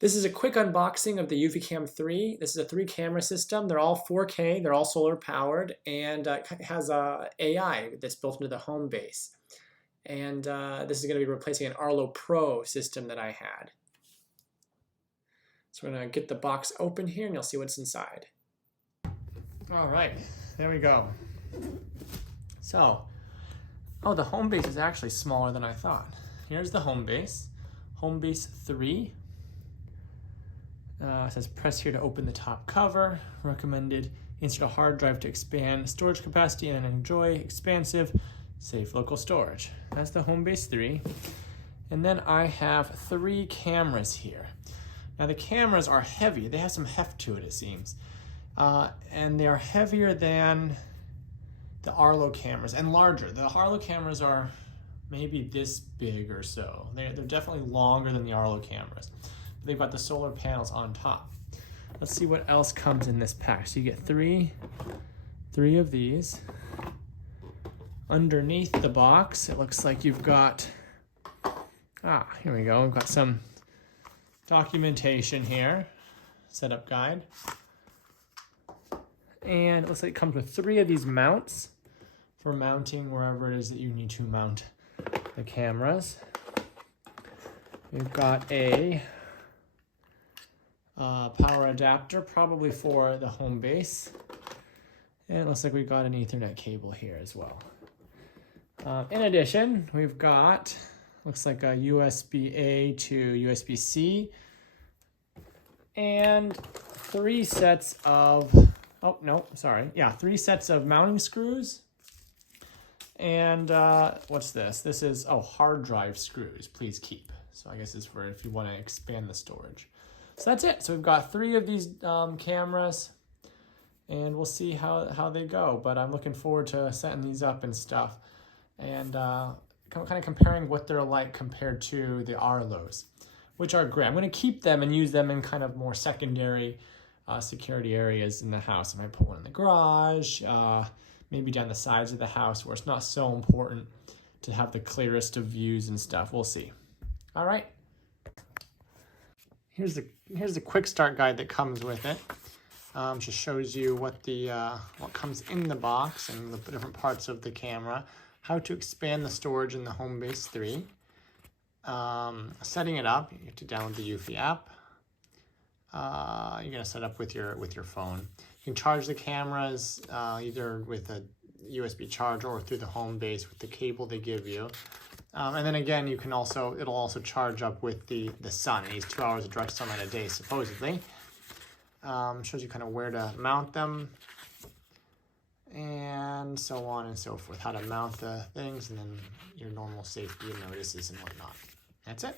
This is a quick unboxing of the Eufycam 3. This is a 3-camera system. They're all 4K, they're all solar powered, and it has a AI that's built into the home base. And this is going to be replacing an Arlo Pro system that I had. So we're going to get the box open here and you'll see what's inside. All right, there we go. So, the home base is actually smaller than I thought. Here's the home base. Home base 3. It says press here to open the top cover. Recommended insert a hard drive to expand storage capacity and enjoy expansive, safe local storage. That's the home base 3. And then I have 3 cameras here. Now the cameras are heavy. They have some heft to it seems. And they are heavier than the Arlo cameras and larger. The Arlo cameras are maybe this big or so. They're definitely longer than the Arlo cameras. They've got the solar panels on top. Let's see what else comes in this pack. So you get three of these. Underneath the box, it looks like you've got, here we go. We've got some documentation here, setup guide. And it looks like it comes with 3 of these mounts for mounting wherever it is that you need to mount the cameras. We've got a power adapter, probably for the home base. And it looks like we've got an Ethernet cable here as well. In addition, we've got, looks like a USB-A to USB-C. And 3 sets of, 3 sets of mounting screws. And what's this? This is, hard drive screws, please keep. So I guess it's for if you want to expand the storage. So that's it. So we've got 3 of these cameras, and we'll see how they go. But I'm looking forward to setting these up and stuff, and kind of comparing what they're like compared to the Arlos, which are great. I'm going to keep them and use them in kind of more secondary security areas in the house. I might put one in the garage, maybe down the sides of the house where it's not so important to have the clearest of views and stuff. We'll see. All right. Here's the quick start guide that comes with it. Just shows you what comes in the box and the different parts of the camera, how to expand the storage in the home base 3. Setting it up, you have to download the Eufy app. You're gonna set up with your phone. You can charge the cameras either with a USB charger or through the home base with the cable they give you. And then again, it'll also charge up with the sun. It needs 2 hours of direct sunlight a day, supposedly. Shows you kind of where to mount them, and so on and so forth. How to mount the things, and then your normal safety notices and whatnot. That's it.